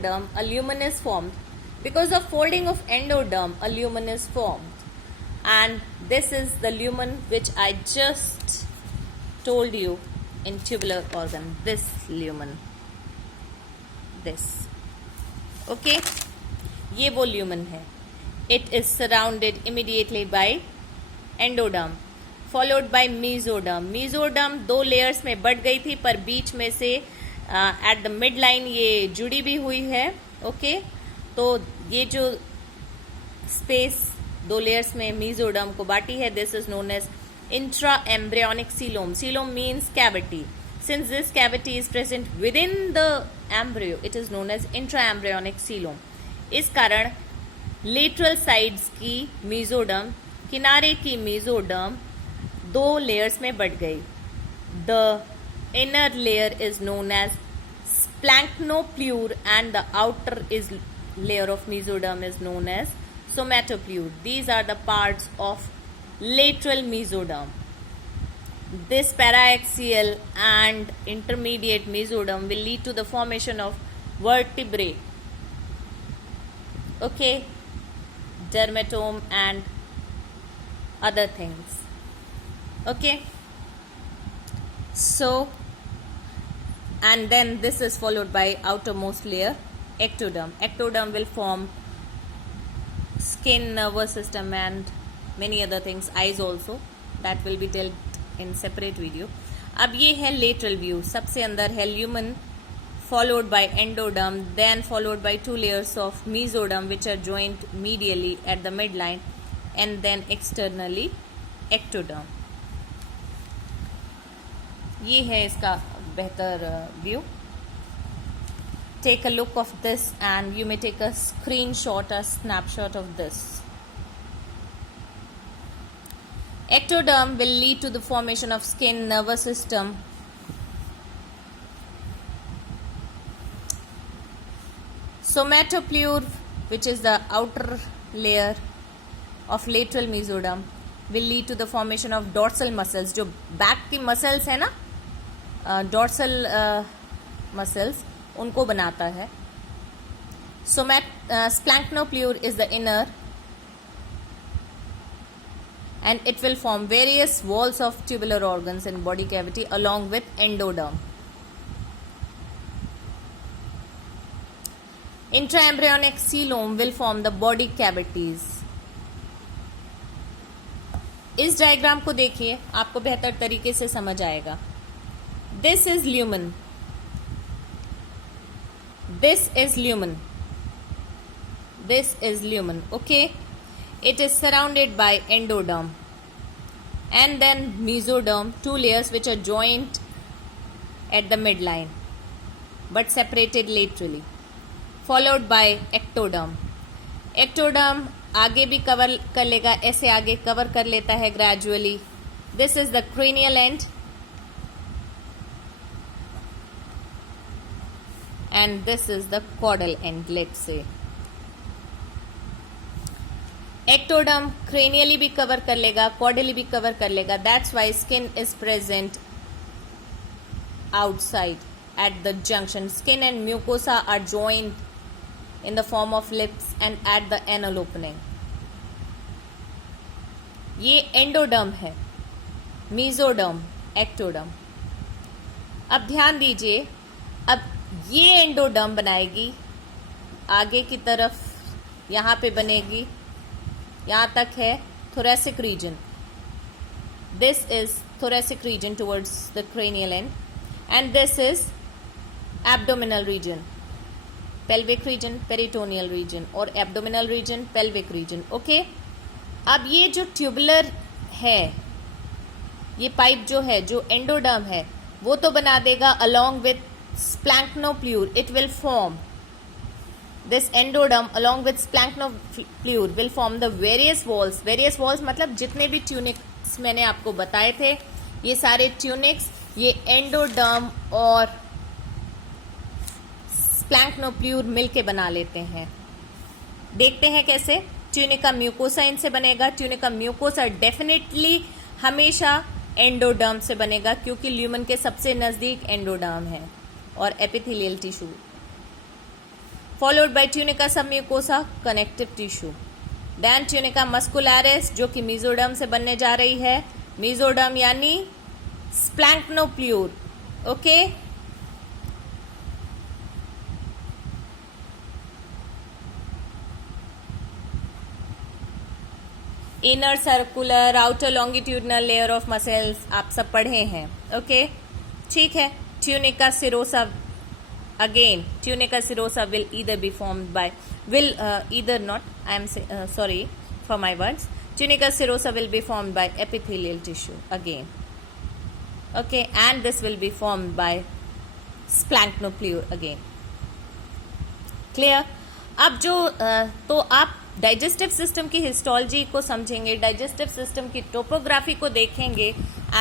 endoderm, a lumen is formed. Because of folding of endoderm, a lumen is formed. And this is the lumen which I just told you in tubular organ. This lumen. This. Okay? ये वो lumen है. It is surrounded immediately by endoderm, followed by mesoderm. Mesoderm 2 layers में बढ़ गई थी, पर बीच में से एट द मिड लाइन ये जुड़ी भी हुई है. ओके, तो ये जो स्पेस 2 लेयर्स में mesoderm को बांटी है, this is known as intra embryonic coelom. Coelom means cavity. Since this cavity is present within the embryo, it is known as intraembryonic coelom. इस कारण लेटरल साइड्स की mesoderm, किनारे की mesoderm 2 लेयर्स में बढ़ गई. The inner layer is known as splanchnoplure and the outer layer of mesoderm is known as somatoplure. These are the parts of lateral mesoderm. This paraaxial and intermediate mesoderm will lead to the formation of vertebrae. Okay, dermatome and other things. Okay, so and then this is followed by outermost layer, ectoderm. Ectoderm will form skin, nervous system and many other things, eyes also. That will be dealt in separate video. अब ये है lateral view. सबसे अंदर है lumen followed by endoderm, then followed by 2 layers of mesoderm which are joined medially at the midline, and then externally ectoderm. ये है इसका बेहतर view. Take a look of this and you may take a screenshot, a snapshot of this. Ectoderm will lead to the formation of skin, nervous system, somatoplure, which is the outer layer of lateral mesoderm, will lead to the formation of dorsal muscles. जो back की muscles है ना, dorsal muscles, उनको बनाता है. Splanchnoplure is the inner, and it will form various walls of tubular organs in body cavity along with endoderm. Intraembryonic coelom will form the body cavities. इस diagram को देखिए, आपको बेहतर तरीके से समझ आएगा. This is lumen. This is lumen. This is lumen. Okay. It is surrounded by endoderm and then mesoderm, 2 layers which are joined at the midline but separated laterally, followed by ectoderm. Ectoderm आगे भी cover कर लेगा, ऐसे आगे cover कर लेता है gradually. This is the cranial end and this is the caudal end, let's say. Ectoderm cranially भी कवर कर लेगा, caudally भी कवर कर लेगा. That's why skin is present outside at the junction. Skin and mucosa are joined in the form of lips and at the anal opening. ये endoderm है, mesoderm, ectoderm. अब ध्यान दीजिए, अब ये endoderm बनाएगी, आगे की तरफ यहाँ पे बनेगी, यहाँ तक है thoracic region. This is thoracic region towards the cranial end, and this is abdominal region, pelvic region, peritoneal region, और abdominal region, pelvic region. Okay? अब ये जो tubular है, ये पाइप जो है, जो endoderm है, वो तो बना देगा along with splanchnoplure. It will form this endoderm along with splanchnoplure will form the various walls. Various walls मतलब जितने भी tunics मैंने आपको बताए थे, ये सारे tunics ये endoderm और splanchnoplure मिलके बना लेते हैं. देखते हैं कैसे. tunica mucosa इनसे बनेगा. tunica mucosa डेफिनेटली हमेशा endoderm से बनेगा क्योंकि lumen के सबसे नज़दीक endoderm है और epithelial tissue. followed by tunica submucosa connective tissue, then tunica muscularis जो कि mesoderm से बनने जा रही है, mesoderm यानी splanchnoplure, okay. Inner circular outer longitudinal layer of muscles आप सब पढ़े हैं, ओके, ठीक है। Tunica serosa, again tunica serosa will either be formed by, will either not, I am sorry for my words, tunica serosa will be formed by epithelial tissue again, okay, and this will be formed by splanchnoplure again, clear। अब जो तो आप digestive system की histology को समझेंगे, digestive system की topography को देखेंगे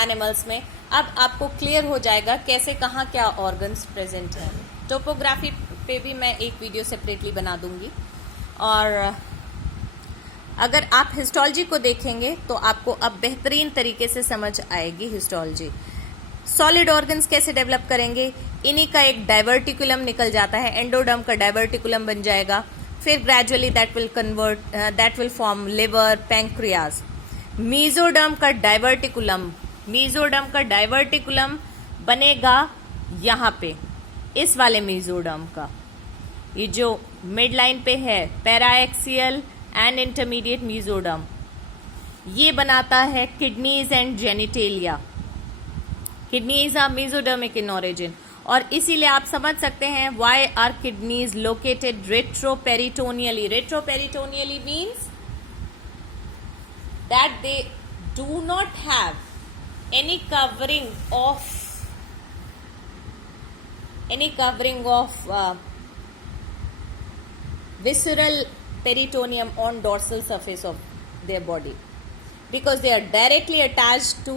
एनिमल्स में, अब आपको क्लियर हो जाएगा कैसे कहाँ क्या ऑर्गन्स प्रेजेंट हैं। टोपोग्राफी पे भी मैं एक वीडियो सेपरेटली बना दूंगी, और अगर आप हिस्टोलॉजी को देखेंगे तो आपको अब बेहतरीन तरीके से समझ आएगी हिस्टोलॉजी। सॉलिड ऑर्गन्स कैसे डेवलप करेंगे, इन्हीं का एक डाइवर्टिकुलम निकल जाता है, एंडोडर्म का डाइवर्टिकुलम बन जाएगा, फिर gradually that will form liver, pancreas. Mesoderm का डाइवर्टिकुलम बनेगा यहाँ पे, इस वाले मीजोडर्म का, ये जो मिड लाइन पे है, पैराएक्सियल एंड इंटरमीडिएट मीजोडर्म, ये बनाता है kidneys and genitalia. Kidneys are mesodermic in origin, और इसीलिए आप समझ सकते हैं why are kidneys located retroperitoneally. Retroperitoneally means that they do not have any covering of visceral peritoneum on dorsal surface of their body, because they are directly attached to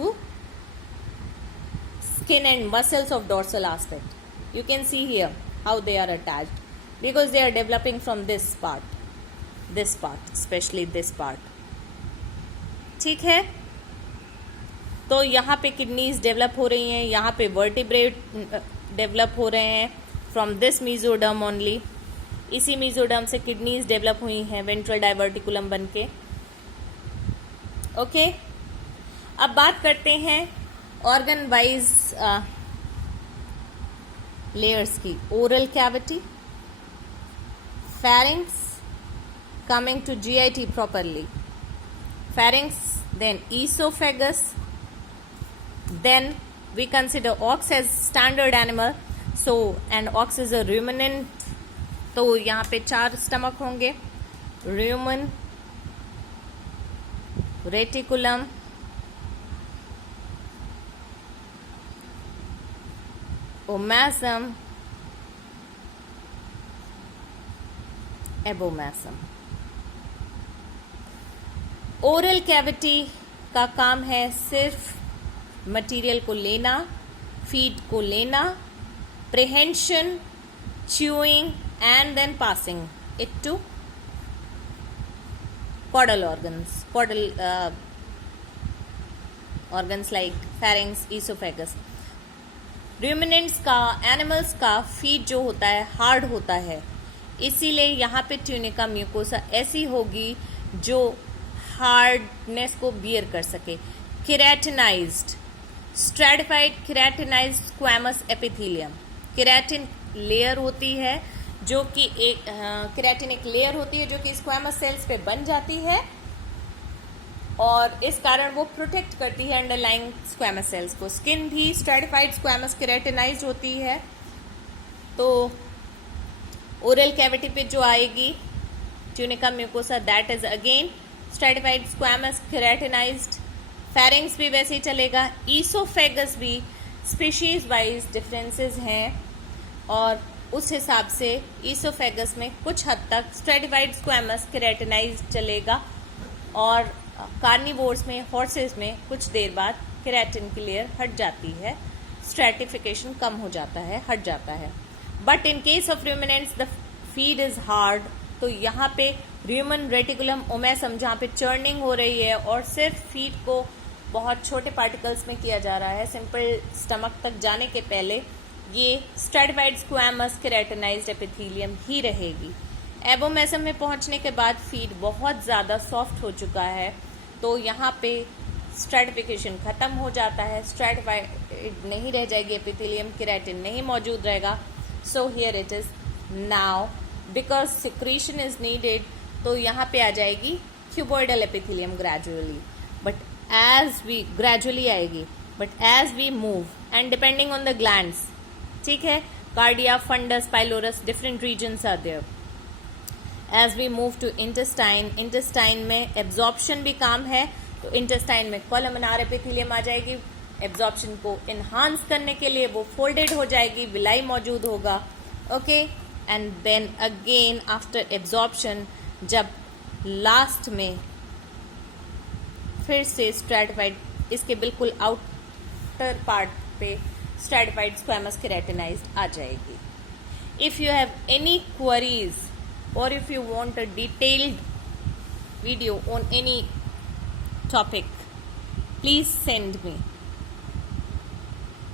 skin and muscles of dorsal aspect. You can see here how they are attached, because they are developing from this part, especially this part. ठीक है, तो यहाँ पे kidneys develop हो रही हैं, यहाँ पे वर्टिब्रेट डेवलप हो रहे हैं फ्रॉम दिस मीजोडर्म ओनली। इसी मीजोडर्म से किडनीज डेवलप हुई हैं वेंट्रल डाइवर्टिकुलम बनके, ओके। अब बात करते हैं ऑर्गन वाइज लेयर्स की। Oral cavity, pharynx coming to GIT properly, pharynx, then esophagus, then we consider ox as standard animal, so and ox is a ruminant, तो यहाँ पे 4 स्टमक होंगे, rumen, reticulum, omasum, abomasum. Oral cavity का काम है सिर्फ material को लेना, फीड को लेना, prehension, chewing and then passing it to caudal organs, organs like pharynx, esophagus। ruminants का, एनिमल्स का फीड जो होता है हार्ड होता है, इसीलिए यहाँ पे ट्यूनिका म्यूकोसा ऐसी होगी जो हार्डनेस को बियर कर सके। Keratinized, stratified keratinized squamous epithelium, keratin layer होती है जो कि एक केराटिन एक लेयर होती है जो कि स्क्वैमस सेल्स पे बन जाती है, और इस कारण वो प्रोटेक्ट करती है अंडरलाइंग स्क्वैमस सेल्स को। स्किन भी स्ट्रेटिफाइड स्क्वैमस केराटिनाइज्ड होती है। तो ओरल कैविटी पे जो आएगी tunica mucosa, that is again stratified squamous keratinized. pharynx भी वैसे ही चलेगा। ईसोफेगस भी स्पीशीज वाइज डिफरेंसेस हैं, और उस हिसाब से ईसोफेगस में कुछ हद तक स्ट्रेटिफाइड स्क्वैमस केराटिनाइज्ड चलेगा, और कार्निवोर्स में, हॉर्सेस में कुछ देर बाद केराटिन की लेयर हट जाती है, स्ट्रेटिफिकेशन कम हो जाता है, हट जाता है। But in case of ruminants the feed is hard, तो यहाँ पे rumen रेटिकुलम ओमेसम जहाँ पे चर्निंग हो रही है और सिर्फ फीड को बहुत छोटे पार्टिकल्स में किया जा रहा है, सिंपल स्टमक तक जाने के पहले ये स्ट्रैटिफाइड स्क्वैमस केराटिनाइज्ड एपिथेलियम ही रहेगी। एबोमेसम में पहुंचने के बाद फीड बहुत ज़्यादा सॉफ्ट हो चुका है, तो यहाँ पे स्ट्रैटिफिकेशन खत्म हो जाता है, स्ट्रैटिफाइड नहीं रह जाएगी एपिथेलियम, केराटिन नहीं मौजूद रहेगा। So here it is now because secretion is needed, तो यहाँ पे आ जाएगी cuboidal epithelium gradually, but as we gradually आएगी, but as we move and depending on the glands, ठीक है, cardia, fundus, pylorus, different regions are there. As we move to intestine, intestine में absorption भी काम है, तो इंटेस्टाइन में columnar epithelium आ जाएगी, एब्जॉर्प्शन को इन्हांस करने के लिए वो फोल्डेड हो जाएगी, विलाई मौजूद होगा, okay. And then again after absorption, जब लास्ट में फिर से स्ट्रैटिफाइड, इसके बिल्कुल आउटर पार्ट पे स्ट्रैटिफाइड स्क्वैमस केराटिनाइज्ड आ जाएगी। If you have any queries or if you want a detailed video on any topic, please send me.